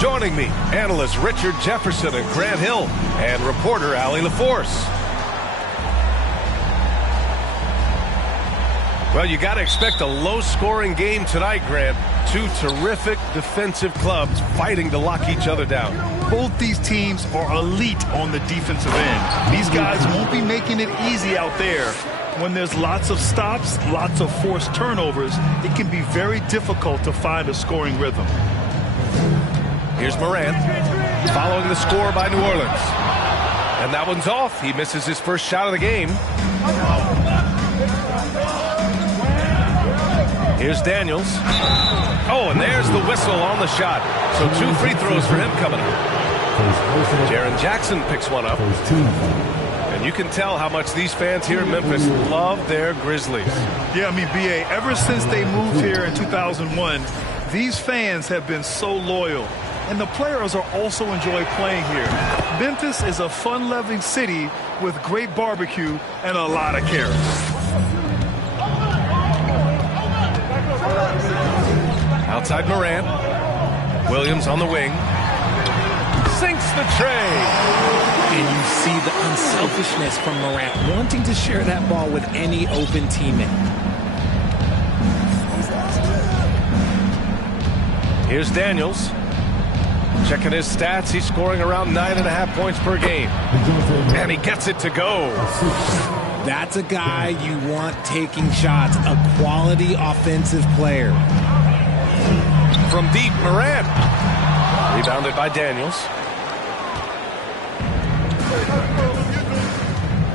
Joining me, analyst Richard Jefferson and Grant Hill, and reporter Allie LaForce. Well, you got to expect a low-scoring game tonight, Grant. Two terrific defensive clubs fighting to lock each other down. Both these teams are elite on the defensive end. These guys won't be making it easy out there. When there's lots of stops, lots of forced turnovers, it can be very difficult to find a scoring rhythm. Here's Morant, following the score by New Orleans. And that one's off. He misses his first shot of the game. Here's Daniels. Oh, and there's the whistle on the shot. So 2 free throws for him coming up. Jaren Jackson picks one up. And you can tell how much these fans here in Memphis love their Grizzlies. Yeah, I mean, B.A., ever since they moved here in 2001, these fans have been so loyal. And the players are also enjoy playing here. Memphis is a fun-loving city with great barbecue and a lot of carrots. Outside Morant. Williams on the wing. Sinks the tray. And you see the unselfishness from Morant, wanting to share that ball with any open teammate. Here's Daniels. Checking his stats, he's scoring around 9.5 points per game. And he gets it to go. That's a guy you want taking shots, a quality offensive player. From deep, Morant. Rebounded by Daniels.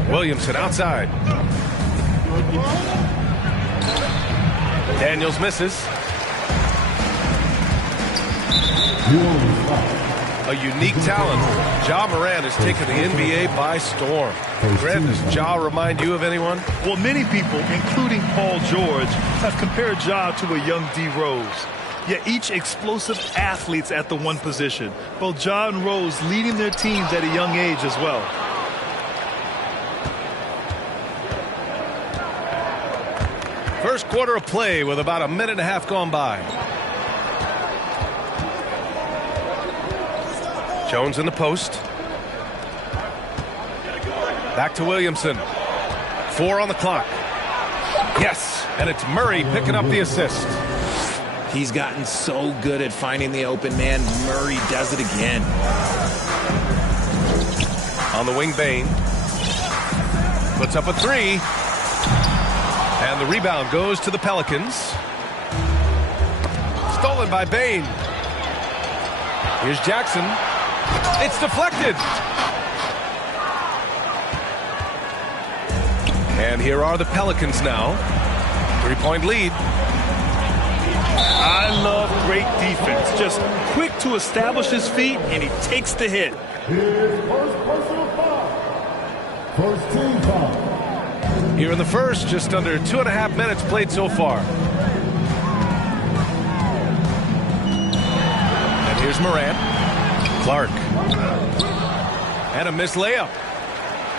Williamson outside. Daniels misses. A unique talent. Ja Morant has taken the NBA by storm. Grant, does Ja remind you of anyone? Well, many people, including Paul George, have compared Ja to a young D. Rose. Yet each explosive athletes at the one position. Both Ja and Rose leading their teams at a young age as well. First quarter of play with about 1.5 minutes gone by. Jones in the post. Back to Williamson. 4 on the clock. Yes, and it's Murray picking up the assist. He's gotten so good at finding the open man. Murray does it again. On the wing, Bane. Puts up a 3. And the rebound goes to the Pelicans. Stolen by Bane. Here's Jackson. It's deflected. And here are the Pelicans now. 3-point lead. I love great defense. Just quick to establish his feet, and he takes the hit. First team foul. Here in the first, just under 2.5 minutes played so far. And here's Morant. Clark. And a missed layup.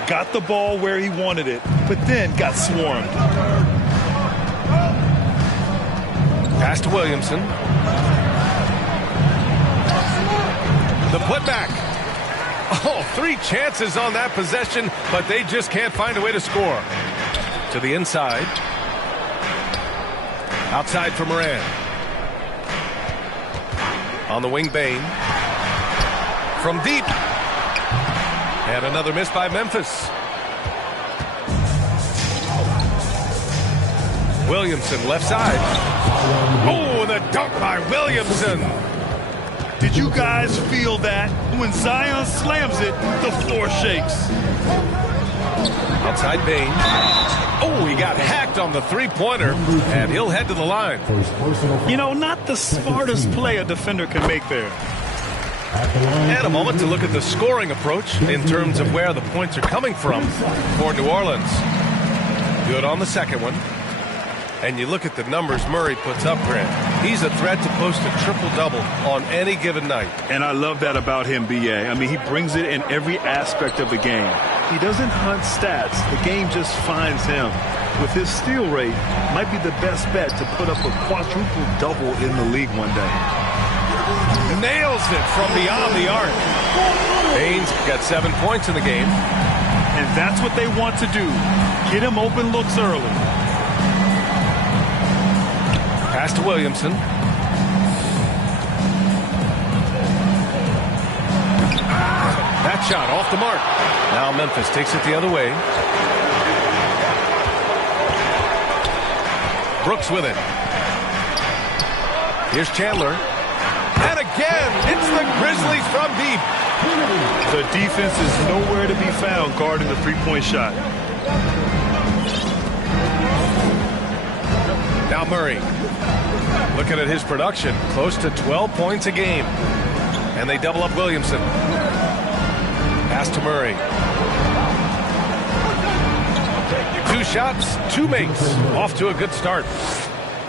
Got the ball where he wanted it, but then got swarmed. Pass to Williamson. The putback. Oh, 3 chances on that possession, but they just can't find a way to score. To the inside. Outside for Morant. On the wing, Bane. From deep. And another miss by Memphis. Williamson left side. Oh, the dunk by Williamson. Did you guys feel that? When Zion slams it, the floor shakes. Outside Bane. Oh, he got hacked on the three-pointer, and he'll head to the line. You know, not the smartest play a defender can make there. And a moment to look at the scoring approach in terms of where the points are coming from for New Orleans. Good on the second one. And you look at the numbers Murray puts up, Grant. He's a threat to post a triple-double on any given night. And I love that about him, B.A. I mean, he brings it in every aspect of the game. He doesn't hunt stats. The game just finds him. With his steal rate, might be the best bet to put up a quadruple-double in the league one day. nails it from beyond the arc. Baines got 7 points in the game. And that's what they want to do. Get him open looks early. Pass to Williamson. That shot off the mark. Now Memphis takes it the other way. Brooks with it. Here's Chandler. And again, it's the Grizzlies from deep. The defense is nowhere to be found guarding the three-point shot. Now Murray. Looking at his production, close to 12 points a game. And they double up Williamson. Pass to Murray. 2 shots, 2 makes. Off to a good start.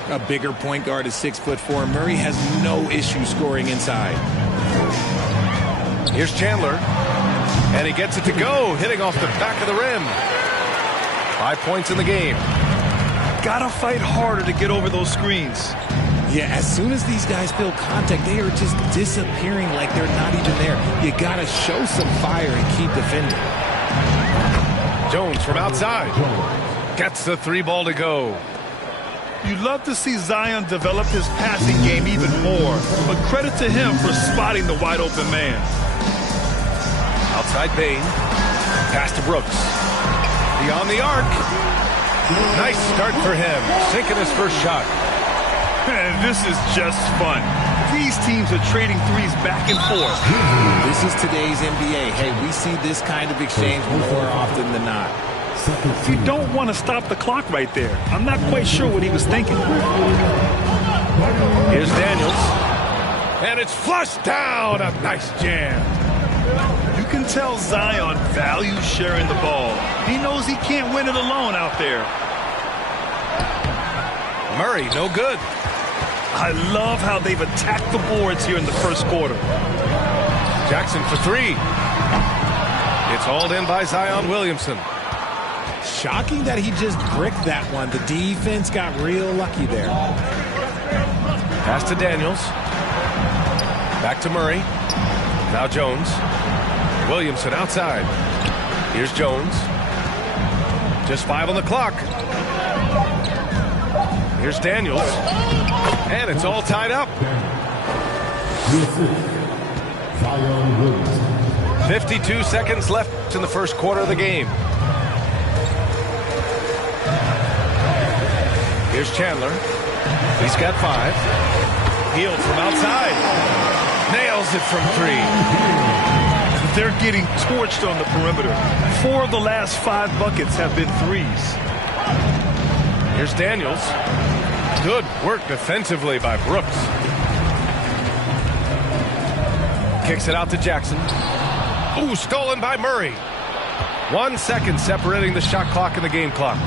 A bigger point guard is 6'4". Murray has no issue scoring inside. Here's Chandler. And he gets it to go, hitting off the back of the rim. 5 points in the game. Gotta fight harder to get over those screens. Yeah, as soon as these guys feel contact, they are just disappearing like they're not even there. You gotta show some fire and keep defending. Jones from outside. Gets the 3 ball to go. You'd love to see Zion develop his passing game even more, but credit to him for spotting the wide open man. Outside Bane. Pass to Brooks. Beyond the arc. Nice start for him. Sinking his first shot. And this is just fun. These teams are trading threes back and forth. This is today's NBA. Hey, we see this kind of exchange more often than not. You don't want to stop the clock right there. I'm not quite sure what he was thinking. Here's Daniels. And it's flushed down. A nice jam. You can tell Zion values sharing the ball. He knows he can't win it alone out there. Murray, no good. I love how they've attacked the boards here in the first quarter. Jackson for 3. It's hauled in by Zion Williamson. Shocking that he just bricked that one. The defense got real lucky there. Pass to Daniels. Back to Murray. Now Jones. Williamson outside. Here's Jones. Just 5 on the clock. Here's Daniels. And it's all tied up. 52 seconds left in the first quarter of the game. Here's Chandler. He's got 5. Hield from outside. Nails it from 3. They're getting torched on the perimeter. 4 of the last 5 buckets have been threes. Here's Daniels. Good work defensively by Brooks. Kicks it out to Jackson. Ooh, stolen by Murray. 1 second separating the shot clock and the game clock.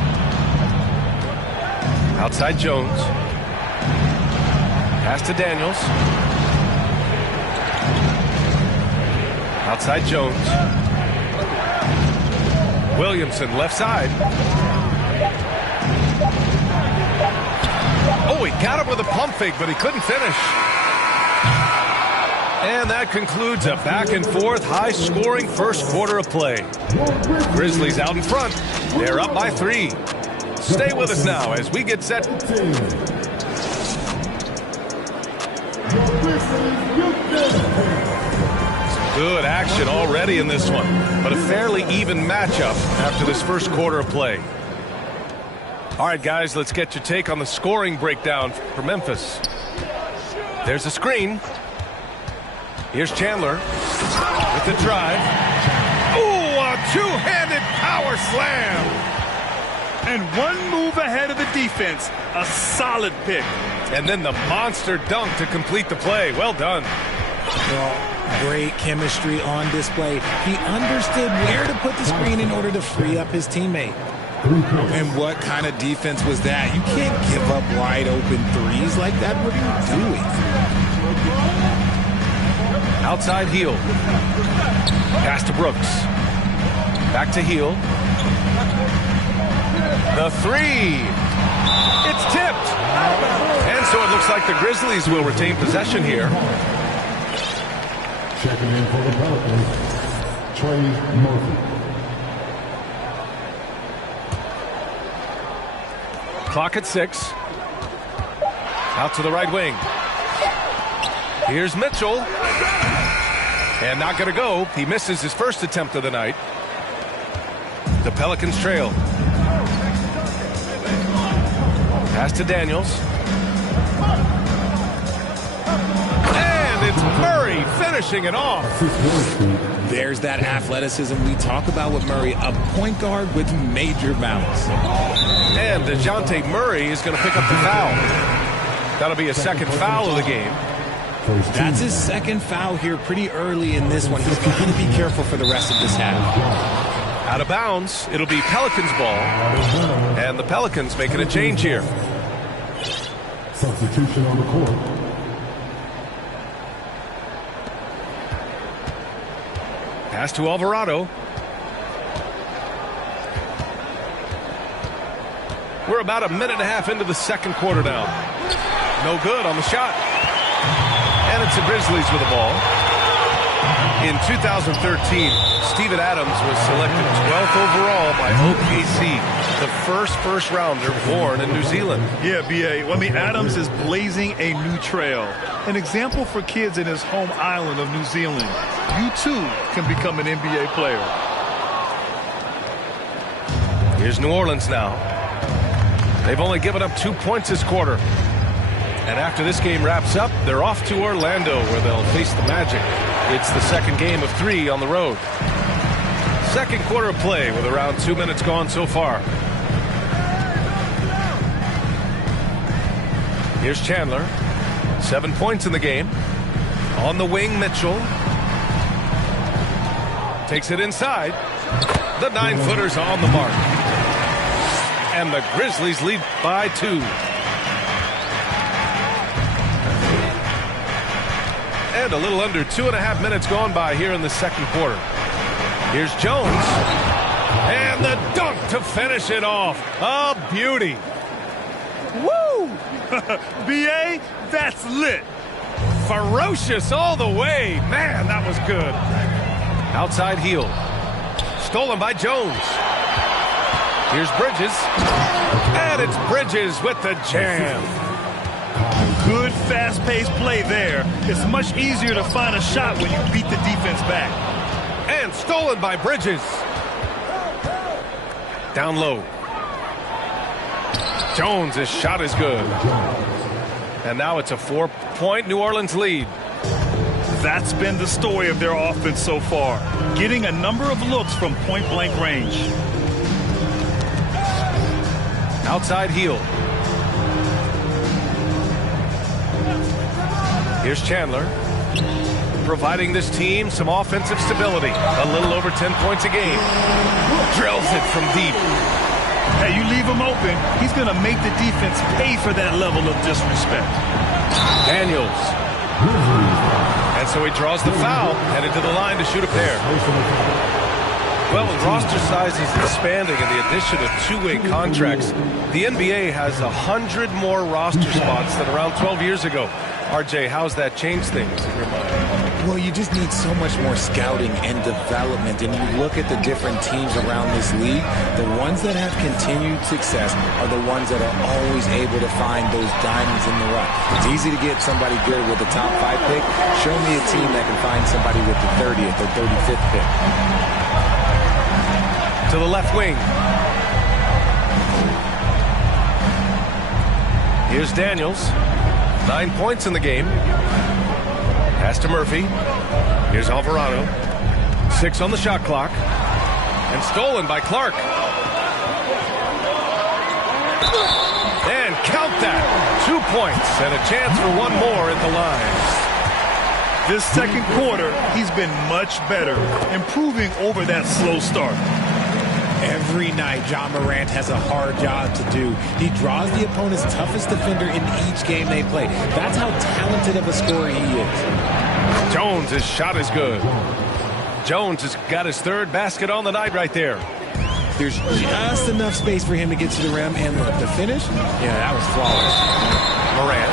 Outside Jones. Pass to Daniels. Outside Jones. Williamson left side. Oh, he got him with a pump fake, but he couldn't finish. And that concludes a back-and-forth, high-scoring first quarter of play. Grizzlies out in front. They're up by 3. Stay with us now as we get set. Good action already in this one, but a fairly even matchup after this first quarter of play. All right, guys, let's get your take on the scoring breakdown for Memphis. There's a screen. Here's Chandler with the drive. Ooh, a two-handed power slam. And one move ahead of the defense. A solid pick. And then the monster dunk to complete the play. Well done. Well, great chemistry on display. He understood where to put the screen in order to free up his teammate. And what kind of defense was that? You can't give up wide open threes like that. What are you doing? Outside Hield. Pass to Brooks. Back to Hield. The 3. It's tipped. And so it looks like the Grizzlies will retain possession here. Checking in for the Pelicans, Trey Murphy. Clock at 6. Out to the right wing. Here's Mitchell. And not going to go. He misses his first attempt of the night. The Pelicans trail. Pass to Daniels. And it's Murray finishing it off. There's that athleticism we talk about with Murray, a point guard with major bounce. And DeJounte Murray is going to pick up the foul. That'll be a second foul of the game. That's his second foul here pretty early in this one. He's got to be careful for the rest of this half. Out of bounds, it'll be Pelicans ball. And the Pelicans making a change here. Substitution on the court. Pass to Alvarado. We're about a minute and a half into the second quarter now. No good on the shot. And it's the Grizzlies with the ball. In 2013, Steven Adams was selected 12th overall by OKC, the first rounder born in New Zealand. Yeah, B.A. I mean, Adams is blazing a new trail. An example for kids in his home island of New Zealand. You, too, can become an NBA player. Here's New Orleans now. They've only given up 2 points this quarter. And after this game wraps up, they're off to Orlando, where they'll face the Magic. It's the second game of 3 on the road. Second quarter of play with around 2 minutes gone so far. Here's Chandler. 7 points in the game. On the wing, Mitchell. Takes it inside. The 9-footer's on the mark. And the Grizzlies lead by 2. And a little under 2.5 minutes gone by here in the second quarter. Here's Jones. And the dunk to finish it off. A beauty. Woo! B.A., that's lit. Ferocious all the way. Man, that was good. Outside heel. Stolen by Jones. Here's Bridges. And it's Bridges with the jam. Good fast-paced play there. It's much easier to find a shot when you beat the defense back. And stolen by Bridges. Down low. Jones' shot is good. And now it's a 4-point New Orleans lead. That's been the story of their offense so far. Getting a number of looks from point-blank range. Outside heel. Here's Chandler, providing this team some offensive stability. A little over 10 points a game. Drills it from deep. Hey, you leave him open, he's going to make the defense pay for that level of disrespect. Daniels. And so he draws the foul, headed to the line to shoot a pair. Well, with roster sizes expanding and the addition of two-way contracts, the NBA has 100 more roster spots than around 12 years ago. RJ, how's that changed things in your mind? Well, you just need so much more scouting and development. And you look at the different teams around this league, the ones that have continued success are the ones that are always able to find those diamonds in the rough. It's easy to get somebody good with the top 5 pick. Show me a team that can find somebody with the 30th or 35th pick. To the left wing. Here's Daniels. 9 points in the game. Pass to Murphy. Here's Alvarado. 6 on the shot clock. And stolen by Clark. And count that. 2 points and a chance for one more at the line. This second quarter, he's been much better, improving over that slow start. Every night, Ja Morant has a hard job to do. He draws the opponent's toughest defender in each game they play. That's how talented of a scorer he is. Jones, his shot is good. Jones has got his 3rd basket on the night right there. There's just enough space for him to get to the rim, and look, the finish, yeah, that was flawless. Morant.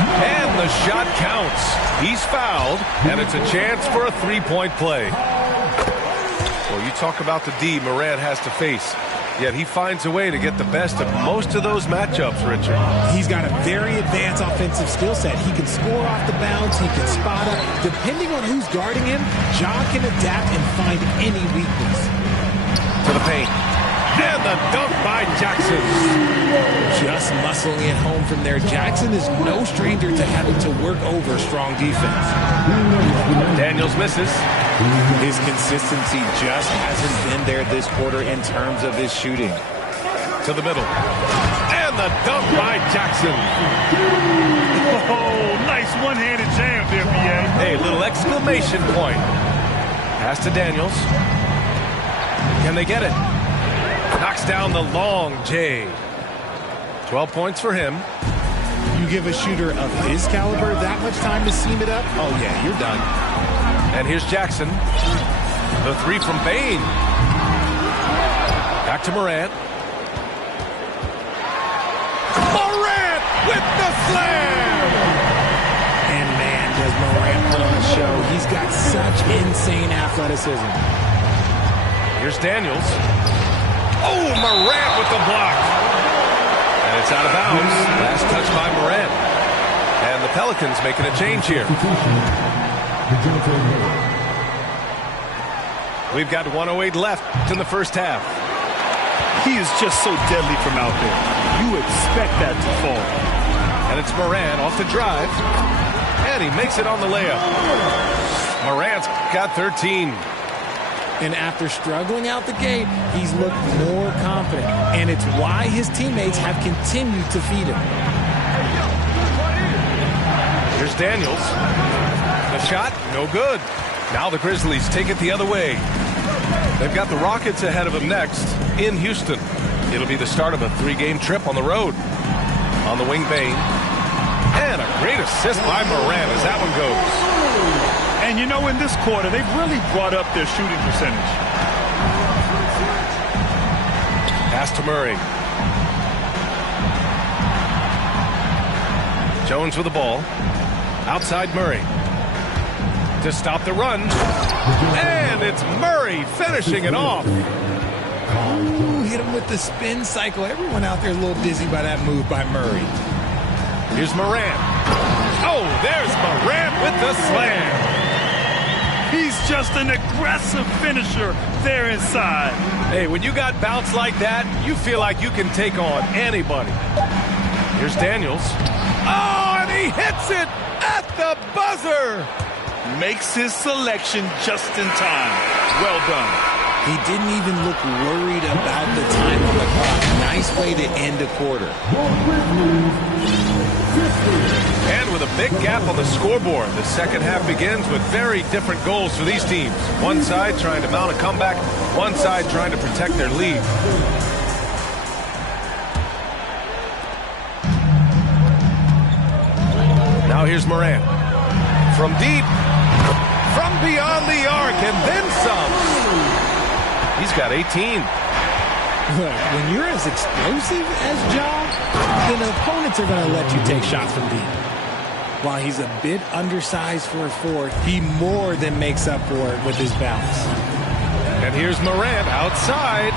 And the shot counts. He's fouled, and it's a chance for a three-point play. Well, you talk about the D Morant has to face. Yet he finds a way to get the best of most of those matchups, Richard. He's got a very advanced offensive skill set. He can score off the bounce. He can spot up. Depending on who's guarding him, Ja can adapt and find any weakness. To the paint. And the dunk by Jackson. Just muscling it home from there. Jackson is no stranger to having to work over strong defense. Daniels misses. His consistency just hasn't been there this quarter in terms of his shooting. To the middle. And the dunk by Jackson. Oh, nice one-handed jam there, B.A. Hey, little exclamation point. Pass to Daniels. Can they get it? Knocks down the long J. 12 points for him. You give a shooter of his caliber that much time to seam it up? Oh, yeah, you're done. And here's Jackson. The three from Bane. Back to Morant. Morant with the slam! And man, does Morant put on a show. He's got such insane athleticism. Here's Daniels. Oh, Morant with the block. And it's out of bounds. Last touch by Morant. And the Pelicans making a change here. We've got 1:08 left in the first half. He is just so deadly from out there. You expect that to fall. And it's Morant off the drive. And he makes it on the layup. Morant's got 13. And after struggling out the gate, he's looked more confident. And it's why his teammates have continued to feed him. Here's Daniels. The shot, no good. Now the Grizzlies take it the other way. They've got the Rockets ahead of them next in Houston. It'll be the start of a 3-game trip on the road. On the wing, Bane. And a great assist by Morant as that one goes. And you know, in this quarter, they've really brought up their shooting percentage. Pass to Murray. Jones with the ball. Outside Murray. To stop the run. And it's Murray finishing it off. Ooh, hit him with the spin cycle. Everyone out there is a little dizzy by that move by Murray. Here's Morant. Oh, there's Morant with the slam. He's just an aggressive finisher there inside. Hey, when you got bounce like that, you feel like you can take on anybody. Here's Daniels. Oh, and he hits it at the buzzer. Makes his selection just in time. Well done. He didn't even look worried about the time on the clock. Nice way to end a quarter. And with a big gap on the scoreboard, the second half begins with very different goals for these teams. One side trying to mount a comeback, one side trying to protect their lead. Now here's Morant. From deep, from beyond the arc, and then some. He's got 18. When you're as explosive as Ja, then opponents are going to let you take shots from deep. While he's a bit undersized for a 4, he more than makes up for it with his bounce. And here's Morant outside.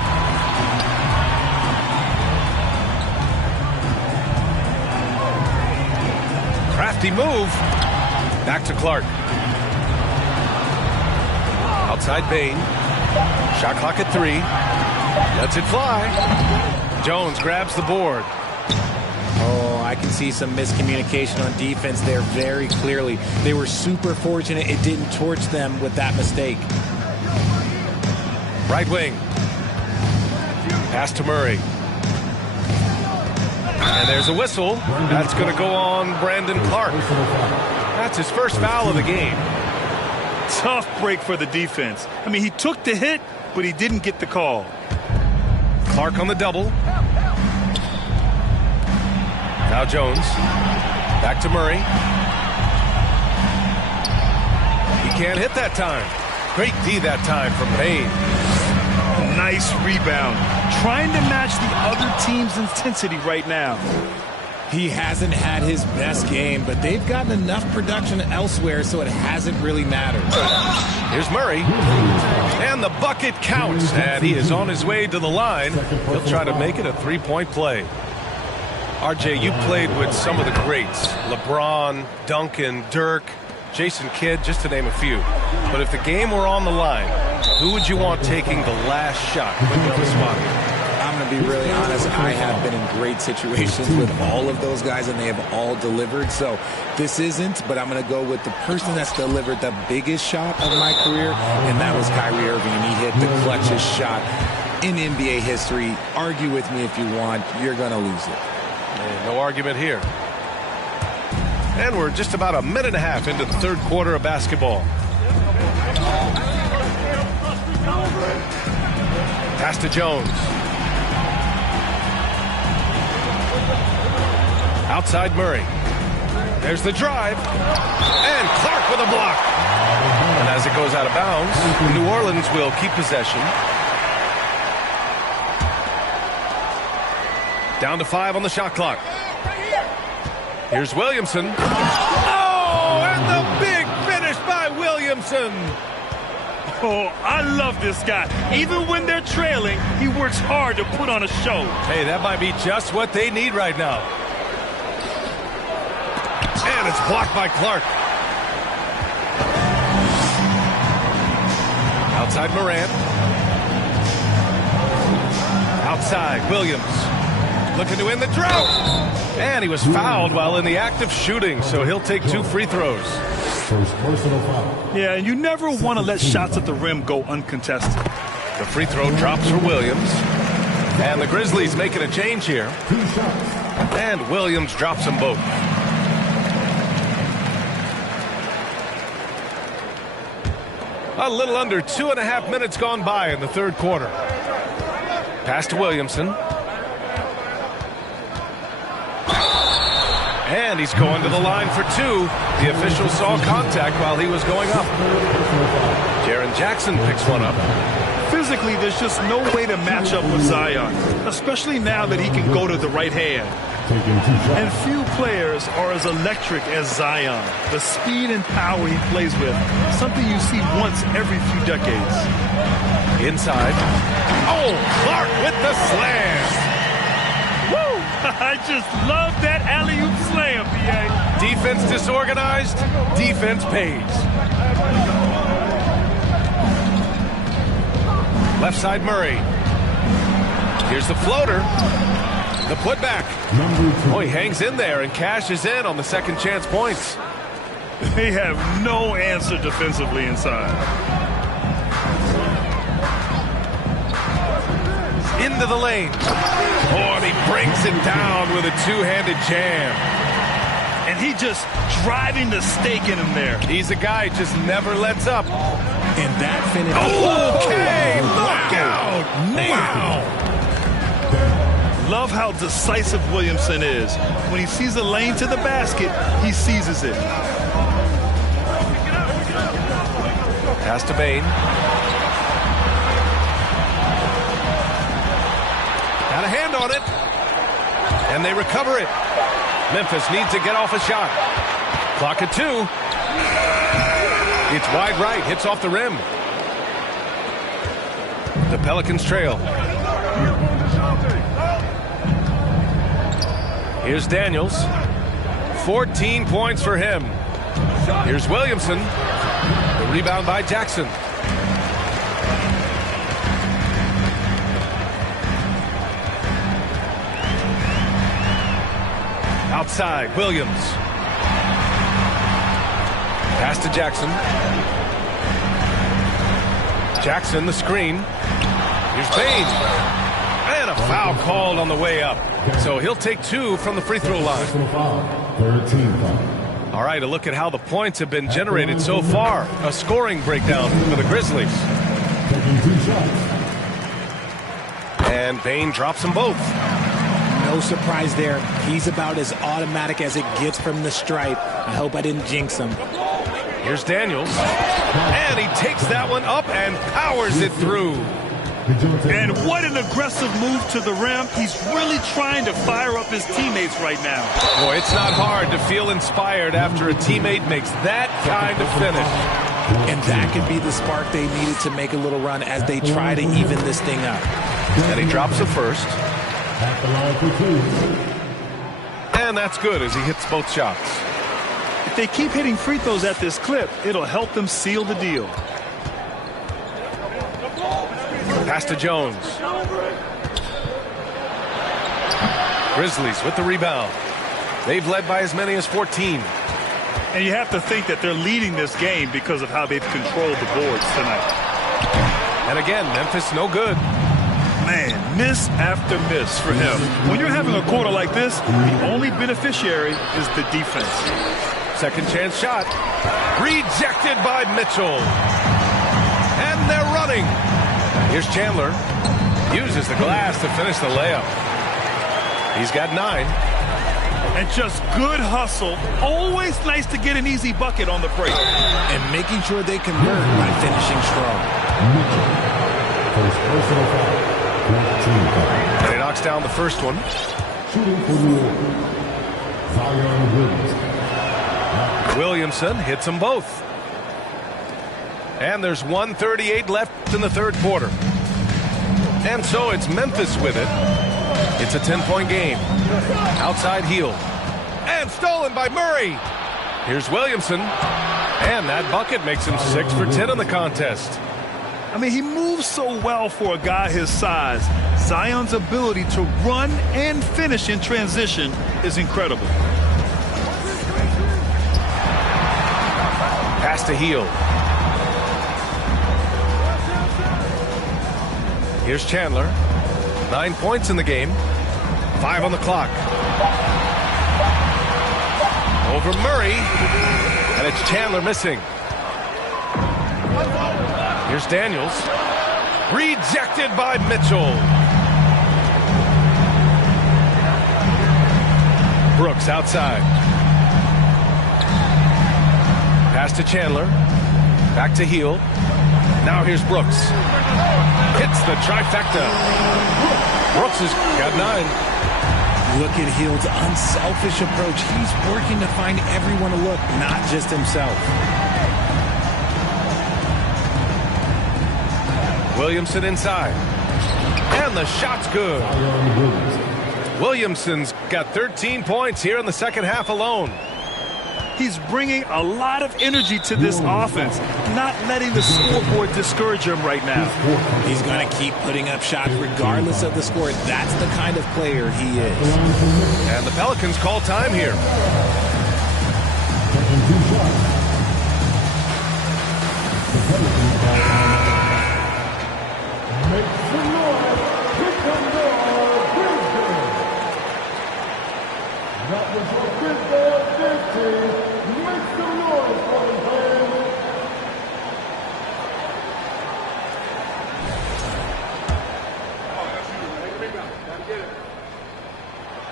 Crafty move. Back to Clark. Outside Bane. Shot clock at 3. Lets it fly. Jones grabs the board. Oh, I can see some miscommunication on defense there very clearly. They were super fortunate it didn't torch them with that mistake. Right wing. Pass to Murray. And there's a whistle. That's going to go on Brandon Clark. That's his first foul of the game. Tough break for the defense. I mean, he took the hit, but he didn't get the call. Clark on the double. Now Jones. Back to Murray. He can't hit that time. Great D that time from Payne. Nice rebound. Trying to match the other team's intensity right now. He hasn't had his best game, but they've gotten enough production elsewhere, so it hasn't really mattered. Here's Murray. And the bucket counts. And he is on his way to the line. He'll try to make it a three-point play. RJ, you played with some of the greats. LeBron, Duncan, Dirk, Jason Kidd, just to name a few. But if the game were on the line, who would you want taking the last shot? Put you on the spot. I'm going to be really honest. I have been in great situations with all of those guys, and they have all delivered. So this isn't, but I'm going to go with the person that's delivered the biggest shot of my career, and that was Kyrie Irving. He hit the clutchest shot in NBA history. Argue with me if you want. You're going to lose it. No argument here. And we're just about a minute and a half into the third quarter of basketball. Pass to Jones. Outside Murray. There's the drive. And Clark with a block. And as it goes out of bounds, New Orleans will keep possession. Down to 5 on the shot clock. Here's Williamson. Oh, and the big finish by Williamson. Oh, I love this guy. Even when they're trailing, he works hard to put on a show. Hey, that might be just what they need right now. And it's blocked by Clark. Outside Morant. Outside Williams. Looking to win the drought. And he was fouled while in the act of shooting, so he'll take 2 free throws. First personal foul. Yeah, and you never want to let shots at the rim go uncontested. The free throw drops for Williams. And the Grizzlies making a change here. 2 shots. And Williams drops them both. A little under 2.5 minutes gone by in the third quarter. Pass to Williamson. And he's going to the line for 2. The official saw contact while he was going up. Jaren Jackson picks one up. Physically, there's just no way to match up with Zion, especially now that he can go to the right hand. Taking 2 shots. And few players are as electric as Zion. The speed and power he plays with, something you see once every few decades. Inside. Oh, Clark with the slam. Woo! I just love that alley-oop slam, B.A. Defense disorganized, defense pays. Left side Murray. Here's the floater. The putback. Oh, he hangs in there and cashes in on the second chance points. They have no answer defensively inside. Into the lane. Oh, and he brings it down with a two-handed jam. And he just driving the stake in him there. He's a guy who just never lets up. And that finish. Okay, look out. Wow. Love how decisive Williamson is. When he sees a lane to the basket, he seizes it. Pass to Bane. Got a hand on it. And they recover it. Memphis needs to get off a shot. Clock at 2. It's wide right. Hits off the rim. The Pelicans trail. Here's Daniels. 14 points for him. Here's Williamson. The rebound by Jackson. Outside, Williams. Pass to Jackson. Jackson, the screen. Here's Bane. And a foul called on the way up. So he'll take 2 from the free throw line. Third team foul. All right, a look at how the points have been generated so far. A scoring breakdown for the Grizzlies. Taking 2 shots. And Bane drops them both. No surprise there. He's about as automatic as it gets from the stripe. I hope I didn't jinx him. Here's Daniels. And he takes that one up and powers it through. And what an aggressive move to the rim. He's really trying to fire up his teammates right now. Boy, it's not hard to feel inspired after a teammate makes that kind of finish. And that could be the spark they needed to make a little run as they try to even this thing up. And he drops the first. And that's good as he hits both shots. If they keep hitting free throws at this clip, it'll help them seal the deal. Pass to Jones. Grizzlies with the rebound. They've led by as many as 14. And you have to think that they're leading this game because of how they've controlled the boards tonight. And again, Memphis no good. Man, miss after miss for him. When you're having a quarter like this, the only beneficiary is the defense. Second chance shot. Rejected by Mitchell. And they're running. Here's Chandler. Uses the glass to finish the layup. He's got 9. And just good hustle. Always nice to get an easy bucket on the break. And making sure they convert by finishing strong. And he knocks down the first one. Williamson hits them both. And there's 1:38 left in the third quarter. And so it's Memphis with it. It's a 10-point game. Outside heel. And stolen by Murray. Here's Williamson. And that bucket makes him 6 for 10 in the contest. I mean, he moves so well for a guy his size. Zion's ability to run and finish in transition is incredible. Pass to heel. Here's Chandler. 9 points in the game. 5 on the clock. Over Murray. And it's Chandler missing. Here's Daniels. Rejected by Mitchell. Brooks outside. Pass to Chandler. Back to heel. Now here's Brooks. Hits the trifecta. Brooks has got 9. Look at Hield's unselfish approach. He's working to find everyone to look, not just himself. Williamson inside. And the shot's good. Williamson's got 13 points here in the second half alone. He's bringing a lot of energy to this offense, not letting the scoreboard discourage him right now. He's going to keep putting up shots regardless of the score. That's the kind of player he is. And the Pelicans call time here.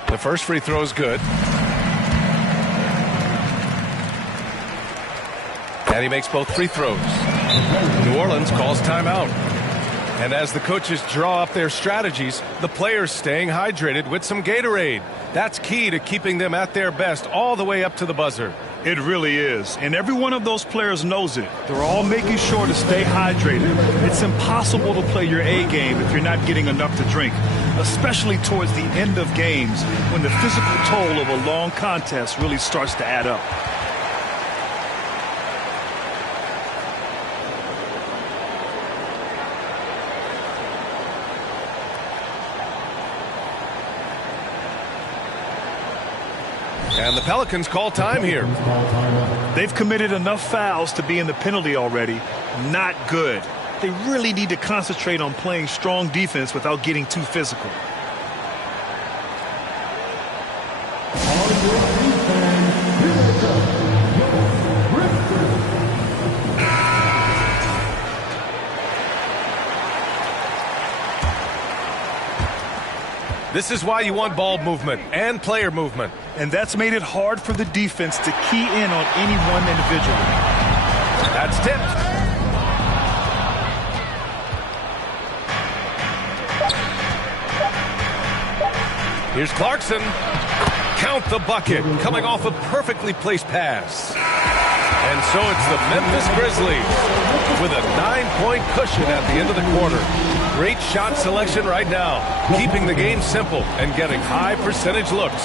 The first free throw is good. And he makes both free throws. New Orleans calls timeout. And as the coaches draw up their strategies, the players staying hydrated with some Gatorade. That's key to keeping them at their best all the way up to the buzzer. It really is. And every one of those players knows it. They're all making sure to stay hydrated. It's impossible to play your A game if you're not getting enough to drink, especially towards the end of games when the physical toll of a long contest really starts to add up. And the Pelicans call time here. They've committed enough fouls to be in the penalty already. Not good. They really need to concentrate on playing strong defense without getting too physical. This is why you want ball movement and player movement. And that's made it hard for the defense to key in on any one individual. That's tipped. Here's Clarkson. Count the bucket, coming off a perfectly placed pass. And so it's the Memphis Grizzlies with a 9-point cushion at the end of the quarter. Great shot selection right now, keeping the game simple and getting high percentage looks.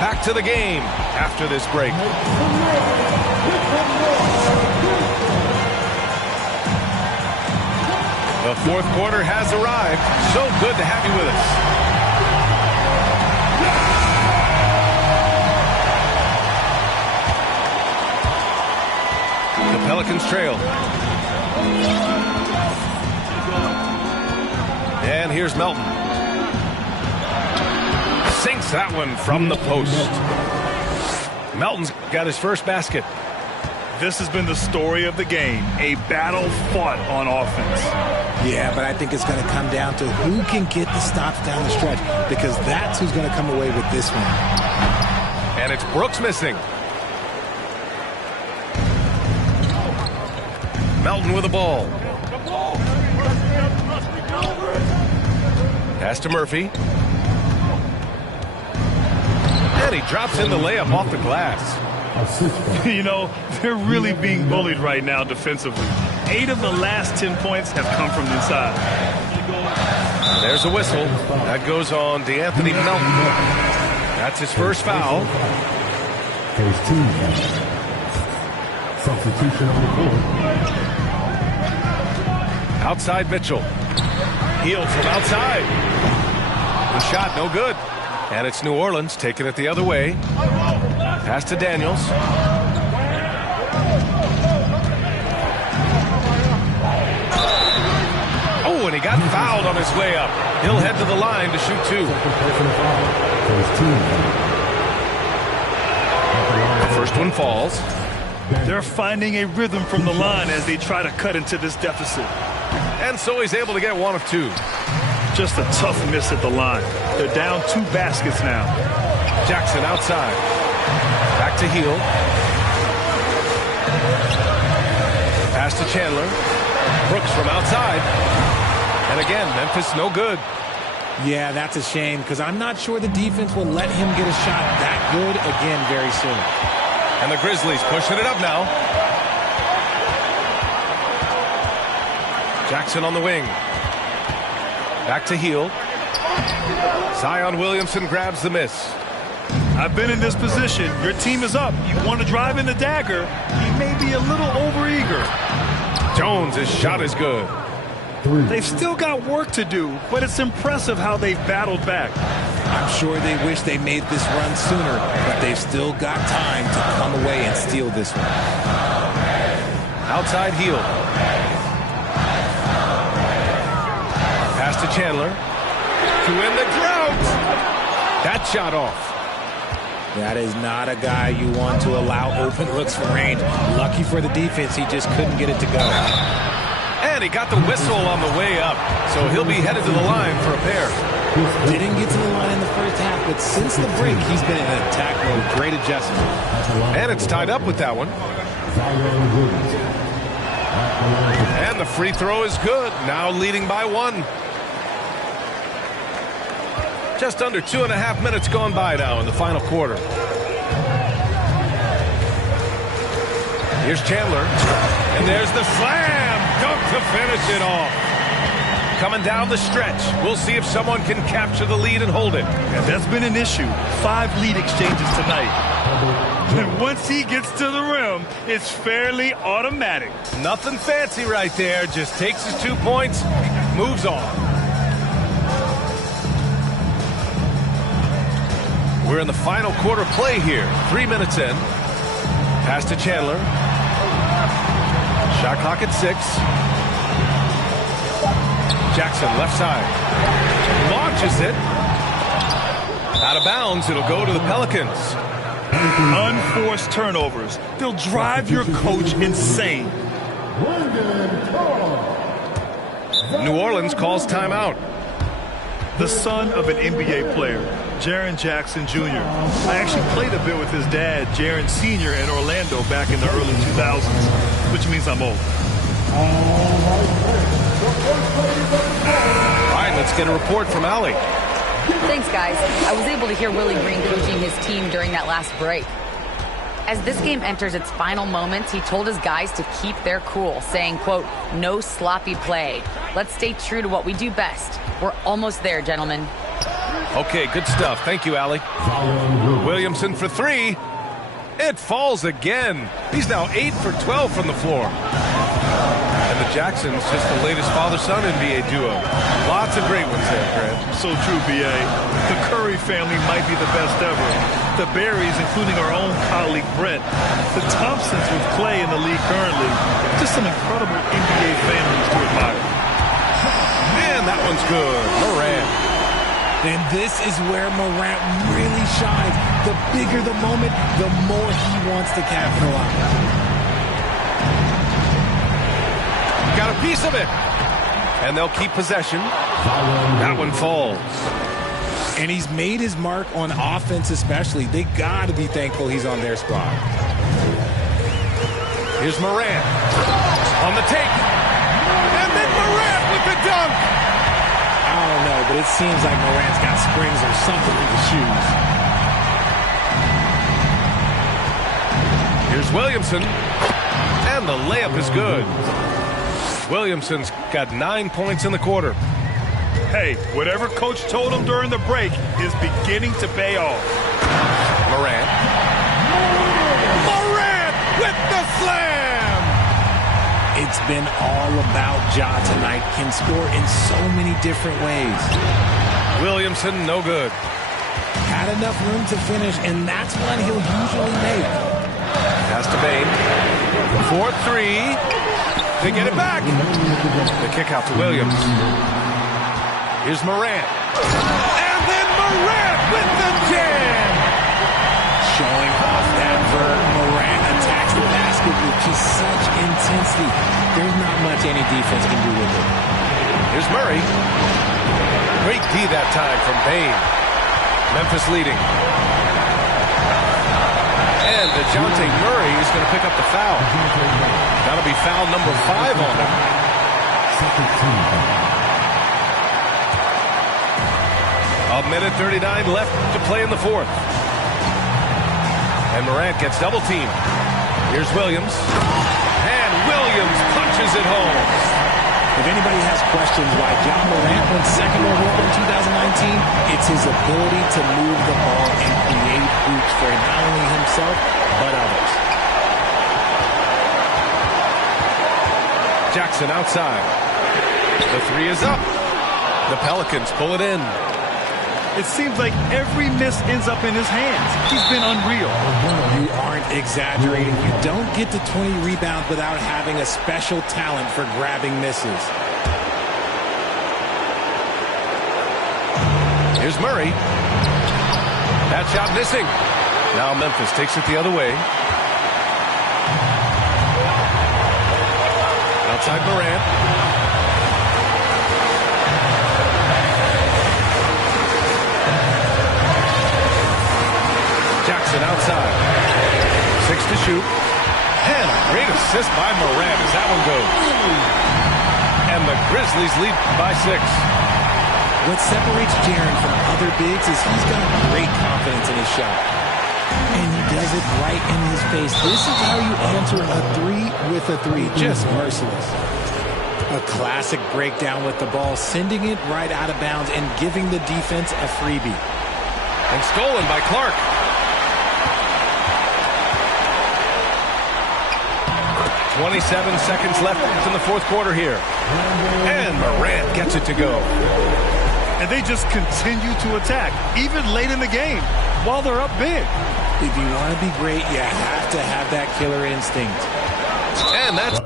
Back to the game after this break. The fourth quarter has arrived. So good to have you with us. The Pelicans trail. And here's Melton. Sinks that one from the post. Melton's got his first basket. This has been the story of the game, a battle fought on offense. Yeah, but I think it's going to come down to who can get the stops down the stretch, because that's who's going to come away with this one. And it's Brooks missing. Melton with the ball. Pass to Murphy. And he drops in the layup off the glass. You know, they're really being bullied right now defensively. 8 of the last 10 points have come from inside. There's a whistle. That goes on DeAnthony Melton. That's his first foul. First team. Substitution on the court. Outside Mitchell. Hield from outside. The shot no good. And it's New Orleans taking it the other way. Pass to Daniels. Oh, and he got fouled on his way up. He'll head to the line to shoot 2. The first one falls. They're finding a rhythm from the line as they try to cut into this deficit. And so he's able to get 1 of 2. Just a tough miss at the line. They're down 2 baskets now. Jackson outside. Back to Hield. Pass to Chandler. Brooks from outside. And again, Memphis no good. Yeah, that's a shame, because I'm not sure the defense will let him get a shot that good again very soon. And the Grizzlies pushing it up now. Jackson on the wing. Back to Hield. Zion Williamson grabs the miss. I've been in this position. Your team is up. You want to drive in the dagger. He may be a little overeager. Jones, his shot is good. They've still got work to do, but it's impressive how they've battled back. I'm sure they wish they made this run sooner, but they've still got time to come away and steal this one. Outside Hield. Pass to Chandler. To win the drought. That shot off. That is not a guy you want to allow open looks from range. Lucky for the defense, he just couldn't get it to go. And he got the whistle on the way up, so he'll be headed to the line for a pair. Didn't get to the line in the first half, but since the break, he's been in attack mode. Great adjustment. And it's tied up with that one. And the free throw is good, now leading by 1. Just under 2.5 minutes gone by now in the final quarter. Here's Chandler. And there's the slam. Dunk to finish it off. Coming down the stretch. We'll see if someone can capture the lead and hold it. And that's been an issue. 5 lead exchanges tonight. And once he gets to the rim, it's fairly automatic. Nothing fancy right there. Just takes his 2 points, moves on. We're in the final quarter play here. 3 minutes in. Pass to Chandler. Shot clock at 6. Jackson left side. Launches it. Out of bounds. It'll go to the Pelicans. Unforced turnovers. They'll drive your coach insane. New Orleans calls timeout. The son of an NBA player, Jaren Jackson Jr. I actually played a bit with his dad, Jaren Sr. in Orlando back in the early 2000s, which means I'm old. All right, let's get a report from Allie. Thanks, guys. I was able to hear Willie Green coaching his team during that last break. As this game enters its final moments, he told his guys to keep their cool, saying, quote, "No sloppy play. Let's stay true to what we do best. We're almost there, gentlemen." Okay, good stuff. Thank you, Allie. Williamson for three. It falls again. He's now 8 for 12 from the floor. And the Jacksons, just the latest father-son NBA duo. Lots of great ones there, Fred. So true, B.A. The Curry family might be the best ever. The Berries, including our own colleague Brent. The Thompsons with Clay in the league currently. Just some incredible NBA families to admire. And that one's good. Morant. And this is where Morant really shines. The bigger the moment, the more he wants to capitalize. Got a piece of it. And they'll keep possession. That one falls. And he's made his mark on offense especially. They got to be thankful he's on their squad. Here's Morant on the take. And then Morant with the dunk. I don't know, but it seems like Morant's got springs or something with the shoes. Here's Williamson. And the layup is good. Williamson's got 9 points in the quarter. Hey, whatever coach told him during the break is beginning to pay off. Morant. Morant with the slam! It's been all about Ja tonight. Can score in so many different ways. Williamson, no good. Had enough room to finish, and that's one he'll usually make. Pass to Bane. 4-3. They get it back. The kick out to Williams. Here's Morant. And then Morant with the jam. Showing off that verb, Morant attacks the basket with just such intensity. There's not much any defense can do with it. Here's Murray. Great D that time from Bane. Memphis leading. And DeJounte Murray is going to pick up the foul. That'll be foul number 5 on him. A minute 39 left to play in the fourth. And Morant gets double teamed. Here's Williams. And Williams punches it home. If anybody has questions why Ja Morant went second overall in 2019, it's his ability to move the ball and create hoops for not only himself, but others. Jackson outside. The three is up. The Pelicans pull it in. It seems like every miss ends up in his hands. He's been unreal. You aren't exaggerating. You don't get to 20 rebounds without having a special talent for grabbing misses. Here's Murray. That shot missing. Now Memphis takes it the other way. Outside Morant. Jackson outside. 6 to shoot. And a great assist by Morant as that one goes. And the Grizzlies lead by 6. What separates Jaren from other bigs is he's got great confidence in his shot. And he does it right in his face. This is how you answer a three with a three. Just merciless. A classic breakdown with the ball, sending it right out of bounds and giving the defense a freebie. And stolen by Clark. .27 seconds left in the fourth quarter here. And Morant gets it to go. And they just continue to attack, even late in the game, while they're up big. If you want to be great, you have to have that killer instinct. And that's